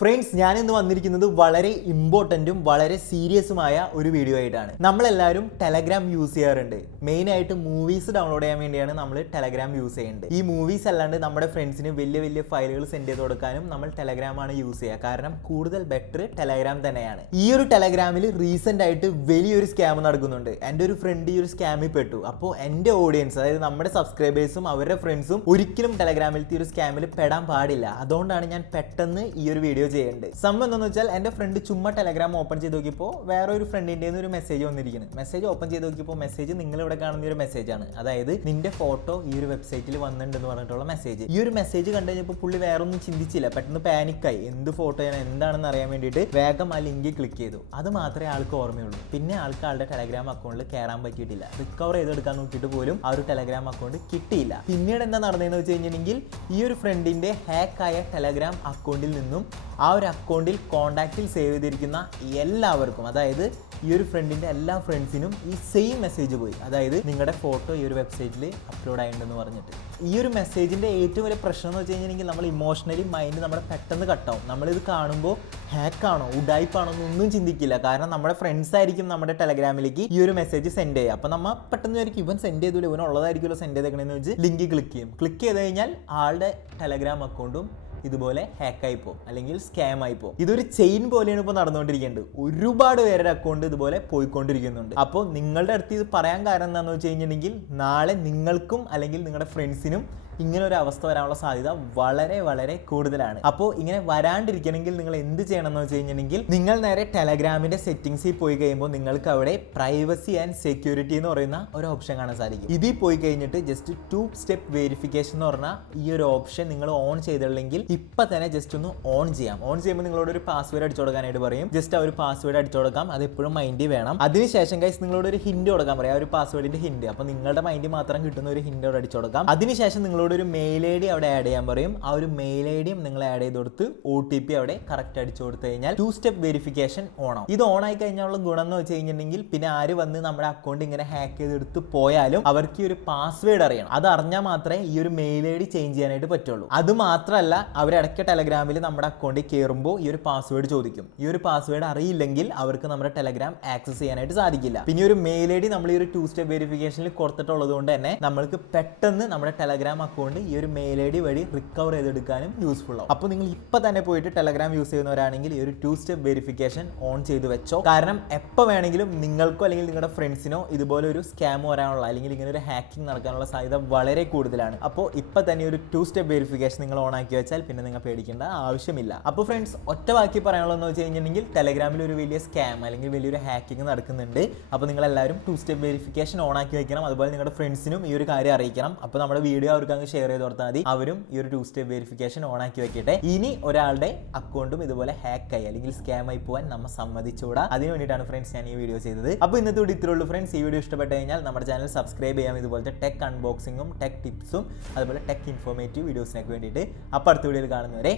Friends, ഞാനിന്ന് വന്നിരിക്കുന്നത് വളരെ ഇമ്പോർട്ടൻറ്റും വളരെ സീരിയസുമായ ഒരു വീഡിയോ ആയിട്ടാണ്. നമ്മളെല്ലാവരും ടെലഗ്രാം യൂസ് ചെയ്യാറുണ്ട്. മെയിനായിട്ട് മൂവീസ് ഡൗൺലോഡ് ചെയ്യാൻ വേണ്ടിയാണ് നമ്മൾ ടെലഗ്രാം യൂസ് ചെയ്യുന്നത്. ഈ മൂവീസ് അല്ലാണ്ട് നമ്മുടെ ഫ്രണ്ട്സിന് വലിയ വലിയ ഫയലുകൾ സെൻഡ് ചെയ്ത് കൊടുക്കാനും നമ്മൾ ടെലഗ്രാമാണ് യൂസ് ചെയ്യുക. കാരണം കൂടുതൽ ബെറ്റർ ടെലഗ്രാം തന്നെയാണ്. ഈ ഒരു ടെലഗ്രാമിൽ റീസെൻ്റ് ആയിട്ട് വലിയൊരു സ്കാം നടക്കുന്നുണ്ട്. എൻ്റെ ഒരു ഫ്രണ്ട് ഈ ഒരു സ്കാമിൽ പെട്ടു. അപ്പോൾ എൻ്റെ ഓഡിയൻസ്, അതായത് നമ്മുടെ സബ്സ്ക്രൈബേഴ്സും അവരുടെ ഫ്രണ്ട്സും ഒരിക്കലും ടെലഗ്രാമിലത്തെ ഒരു സ്കാമിൽ പെടാൻ പാടില്ല. അതുകൊണ്ടാണ് ഞാൻ പെട്ടെന്ന് ഈ ഒരു വീഡിയോ ചെയ്യുന്നുണ്ട്. സംഭവം എന്താണെന്ന് വെച്ചാൽ, എൻ്റെ ഫ്രണ്ട് ചുമ്മാ ടെലഗ്രാം ഓപ്പൺ ചെയ്ത് നോക്കിയപ്പോൾ വേറെ ഒരു ഫ്രണ്ടിൻ്റെ ഒരു മെസ്സേജ് വന്നിരിക്കുന്നു. മെസ്സേജ് ഓപ്പൺ ചെയ്ത് നോക്കിയപ്പോൾ മെസ്സേജ് നിങ്ങളിവിടെ കാണുന്ന ഒരു മെസ്സേജാണ്. അതായത് നിന്റെ ഫോട്ടോ ഈ ഒരു വെബ്സൈറ്റിൽ വന്നിട്ടുണ്ടെന്ന് പറഞ്ഞിട്ടുള്ള മെസ്സേജ്. ഈ ഒരു മെസ്സേജ് കണ്ടു കഴിഞ്ഞപ്പോൾ പുള്ളി വേറെ ഒന്നും ചിന്തിച്ചില്ല, പെട്ടെന്ന് പാനിക്കായി. എന്ത് ഫോട്ടോയാണ് എന്താണെന്ന് അറിയാൻ വേണ്ടിയിട്ട് വേഗം ആ ലിങ്കിൽ ക്ലിക്ക് ചെയ്തു. അത് മാത്രമേ ആൾക്ക് ഓർമ്മയുള്ളൂ. പിന്നെ ആൾക്ക് ആളുടെ ടെലഗ്രാം അക്കൗണ്ടിൽ കയറാൻ പറ്റിയിട്ടില്ല. റിക്കവർ ചെയ്തെടുക്കാൻ നോക്കിയിട്ട് പോലും ആ ഒരു ടെലഗ്രാം അക്കൗണ്ട് കിട്ടിയില്ല. പിന്നീട് എന്താ നടന്നതെന്ന് വെച്ച് കഴിഞ്ഞിട്ടുണ്ടെങ്കിൽ, ഈ ഒരു ഫ്രണ്ടിൻ്റെ ഹാക്കായ ടെലഗ്രാം അക്കൗണ്ടിൽ നിന്നും ആ ഒരു അക്കൗണ്ടിൽ കോണ്ടാക്റ്റിൽ സേവ് ചെയ്തിരിക്കുന്ന എല്ലാവർക്കും, അതായത് ഈ ഒരു ഫ്രണ്ടിൻ്റെ എല്ലാ ഫ്രണ്ട്സിനും ഈ സെയിം മെസ്സേജ് പോയി. അതായത് നിങ്ങളുടെ ഫോട്ടോ ഈ ഒരു വെബ്സൈറ്റിൽ അപ്ലോഡ് ആയിട്ടുണ്ടെന്ന് പറഞ്ഞിട്ട്. ഈ ഒരു മെസ്സേജിൻ്റെ ഏറ്റവും വലിയ പ്രശ്നം എന്ന് വെച്ച് കഴിഞ്ഞിട്ടുണ്ടെങ്കിൽ, നമ്മൾ ഇമോഷണലി മൈൻഡ് നമ്മുടെ പെട്ടെന്ന് കട്ടാവും. നമ്മളിത് കാണുമ്പോൾ ഹാക്കാണോ ഉഡായിപ്പാണോ എന്നൊന്നും ചിന്തിക്കില്ല. കാരണം നമ്മുടെ ഫ്രണ്ട്സ് ആയിരിക്കും നമ്മുടെ ടെലഗ്രാമിലേക്ക് ഈ ഒരു മെസ്സേജ് സെൻഡ് ചെയ്യുക. അപ്പോൾ നമ്മൾ പെട്ടെന്ന് ആയിരിക്കും ഇവൻ സെൻഡ് ചെയ്തില്ല, ഇവനുള്ളതായിരിക്കുമല്ലോ സെൻഡ് ചെയ്തേക്കണമെന്ന് വെച്ച് ലിങ്ക് ക്ലിക്ക് ചെയ്യും. ക്ലിക്ക് ചെയ്ത് കഴിഞ്ഞാൽ ആളുടെ ടെലഗ്രാം അക്കൗണ്ടും ഇതുപോലെ ഹാക്കായി പോകും, അല്ലെങ്കിൽ സ്കാം ആയി പോകും. ഇതൊരു ചെയിൻ പോലെയാണ് ഇപ്പോൾ നടന്നുകൊണ്ടിരിക്കേണ്ടത്. ഒരുപാട് പേരുടെ അക്കൗണ്ട് ഇതുപോലെ പോയിക്കൊണ്ടിരിക്കുന്നുണ്ട്. അപ്പോൾ നിങ്ങളുടെ അടുത്ത് ഇത് പറയാൻ കാരണം എന്താണെന്ന് വെച്ച് കഴിഞ്ഞിട്ടുണ്ടെങ്കിൽ, നാളെ നിങ്ങൾക്കും അല്ലെങ്കിൽ നിങ്ങളുടെ ഫ്രണ്ട്സിനും ഇങ്ങനെ ഒരു അവസ്ഥ വരാനുള്ള സാധ്യത വളരെ വളരെ കൂടുതലാണ്. അപ്പോൾ ഇങ്ങനെ വരാണ്ടിരിക്കണമെങ്കിൽ നിങ്ങൾ എന്ത് ചെയ്യണം എന്ന് വെച്ച് കഴിഞ്ഞിട്ടുണ്ടെങ്കിൽ, നിങ്ങൾ നേരെ ടെലഗ്രാമിന്റെ സെറ്റിംഗ്സിൽ പോയി കഴിയുമ്പോൾ നിങ്ങൾക്ക് അവിടെ പ്രൈവസി ആൻഡ് സെക്യൂരിറ്റി എന്ന് പറയുന്ന ഒരു ഓപ്ഷൻ കാണാൻ സാധിക്കും. ഇതിൽ പോയി കഴിഞ്ഞിട്ട് ജസ്റ്റ് 2 സ്റ്റെപ്പ് വെരിഫിക്കേഷൻ എന്ന് പറഞ്ഞാൽ ഈ ഒരു ഓപ്ഷൻ നിങ്ങൾ ഓൺ ചെയ്തിട്ടുണ്ടെങ്കിൽ ഇപ്പം തന്നെ ജസ്റ്റ് ഒന്ന് ഓൺ ചെയ്യാം. ഓൺ ചെയ്യുമ്പോൾ നിങ്ങളോട് ഒരു പാസ്വേഡ് അടിച്ചു കൊടുക്കാനായിട്ട് പറയും. ജസ്റ്റ് ആ ഒരു പാസ്വേഡ് അടിച്ചു കൊടുക്കാം. അത് എപ്പോഴും മൈൻഡിൽ വേണം. അതിനുശേഷം ഗൈസ് നിങ്ങളോട് ഒരു ഹിന്റ് കൊടുക്കാൻ പറയാം, ആ ഒരു പാസ്വേഡിന്റെ ഹിന്റ്. അപ്പോൾ നിങ്ങളുടെ മൈൻഡിൽ മാത്രം കിട്ടുന്ന ഒരു ഹിന്റ് അവിടെ അടിച്ചു കൊടുക്കാം. അതിനുശേഷം നിങ്ങളോട് ഒരു മെയിൽ ഐ ഡി അവിടെ ആഡ് ചെയ്യാൻ പറയും. ആ ഒരു മെയിൽ ഐ ഡിയും നിങ്ങൾ ആഡ് ചെയ്ത് കൊടുത്ത് OTP അവിടെ കറക്റ്റ് അടിച്ചു കൊടുത്തു കഴിഞ്ഞാൽ 2 സ്റ്റെപ്പ് വെരിഫിക്കേഷൻ ഓൺ ആവും. ഇത് ഓൺ ആയി കഴിഞ്ഞാലുള്ള ഗുണം എന്ന് വെച്ച് കഴിഞ്ഞിട്ടുണ്ടെങ്കിൽ, പിന്നെ ആര് വന്ന് നമ്മുടെ അക്കൗണ്ട് ഇങ്ങനെ ഹാക്ക് ചെയ്തെടുത്ത് പോയാലും അവർക്ക് ഈ ഒരു പാസ്വേഡ് അറിയണം. അത് അറിഞ്ഞാൽ മാത്രമേ ഈ ഒരു മെയിൽ ഐ ഡി ചേഞ്ച് ചെയ്യാനായിട്ട് പറ്റുള്ളൂ. അത് മാത്രമല്ല, അവരിടയ്ക്ക് ടെലഗ്രാമിൽ നമ്മുടെ അക്കൗണ്ടിൽ കയറുമ്പോൾ ഈ ഒരു പാസ്വേഡ് ചോദിക്കും. ഈ ഒരു പാസ്വേഡ് അറിയില്ലെങ്കിൽ അവർക്ക് നമ്മുടെ ടെലഗ്രാം ആക്സസ് ചെയ്യാനായിട്ട് സാധിക്കില്ല. പിന്നെ ഒരു മെയിൽ ഐ ഡി നമ്മൾ ഈ ഒരു 2 സ്റ്റെപ്പ് വെരിഫിക്കേഷനിൽ കൊടുത്തിട്ടുള്ളത് കൊണ്ട് തന്നെ നമ്മൾക്ക് പെട്ടെന്ന് നമ്മുടെ ടെലഗ്രാം അക്കൗണ്ട് ഈ ഒരു മെയിൽ ഐ ഡി വഴി റിക്കവർ ചെയ്തെടുക്കാനും യൂസ്ഫുൾ ആവും. അപ്പോൾ നിങ്ങൾ ഇപ്പം തന്നെ പോയിട്ട് ടെലഗ്രാം യൂസ് ചെയ്യുന്നവരാണെങ്കിൽ ഈ ഒരു 2 സ്റ്റെപ്പ് വെരിഫിക്കേഷൻ ഓൺ ചെയ്ത് വെച്ചോ. കാരണം എപ്പോൾ വേണമെങ്കിലും നിങ്ങൾക്കോ അല്ലെങ്കിൽ നിങ്ങളുടെ ഫ്രണ്ട്സിനോ ഇതുപോലെ ഒരു സ്കാം വരാനുള്ള അല്ലെങ്കിൽ ഇങ്ങനെ ഒരു ഹാക്കിംഗ് നടക്കാനുള്ള സാധ്യത വളരെ കൂടുതലാണ്. അപ്പോൾ ഇപ്പം തന്നെ ഒരു 2 സ്റ്റെപ്പ് വെരിഫിക്കേഷൻ നിങ്ങൾ ഓൺ ആക്കി വെച്ചാൽ പിന്നെ നിങ്ങൾ പേടിക്കേണ്ട ആവശ്യമില്ല. അപ്പോൾ ഫ്രണ്ട്സ്, ഒറ്റ വാക്കി പറയാനുള്ളതെന്ന് വെച്ച് കഴിഞ്ഞിട്ടുണ്ടെങ്കിൽ, ടെലഗ്രാമിൽ ഒരു വലിയ സ്കാം അല്ലെങ്കിൽ വലിയൊരു ഹാക്കിംഗ് നടക്കുന്നുണ്ട്. അപ്പോൾ നിങ്ങളെല്ലാവരും 2 സ്റ്റെപ്പ് വെരിഫിക്കേഷൻ ഓൺ ആക്കി വെക്കണം. അതുപോലെ നിങ്ങളുടെ ഫ്രണ്ട്സിനും ഈ ഒരു കാര്യം അറിയിക്കണം. അപ്പോൾ നമ്മുടെ വീഡിയോ അവർക്ക് അങ്ങ് ഷെയർ ചെയ്ത് കൊടുത്താൽ മതി. അവരും ഈ ഒരു 2 സ്റ്റെപ്പ് വെരിഫിക്കേഷൻ ഓൺ ആക്കി വെക്കട്ടെ. ഇനി ഒരാളുടെ അക്കൗണ്ടും ഇതുപോലെ ഹാക്കായി അല്ലെങ്കിൽ സ്കാം ആയി പോകാൻ നമ്മൾ സമ്മതിച്ചുകൂടാ. അതിന് വേണ്ടിയിട്ടാണ് ഫ്രണ്ട്സ് ഞാൻ ഈ വീഡിയോ ചെയ്തത്. അപ്പോൾ ഇന്നത്തെ വീഡിയോ ഇത്രയുള്ളൂ ഫ്രണ്ട്സ്. ഈ വീഡിയോ ഇഷ്ടപ്പെട്ട് കഴിഞ്ഞാൽ നമ്മുടെ ചാനൽ സബ്സ്ക്രൈബ് ചെയ്യാം. ഇതുപോലത്തെ ടെക് അൺബോക്സിങ്ങും ടെക് ടിപ്സും അതുപോലെ ടെക് ഇൻഫോർമേറ്റീവ് വീഡിയോസിനൊക്കെ വേണ്ടിയിട്ട്. അപ്പോൾ അടുത്ത വീഡിയോയിൽ കാണുന്നവരെ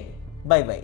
ബൈ ബൈ.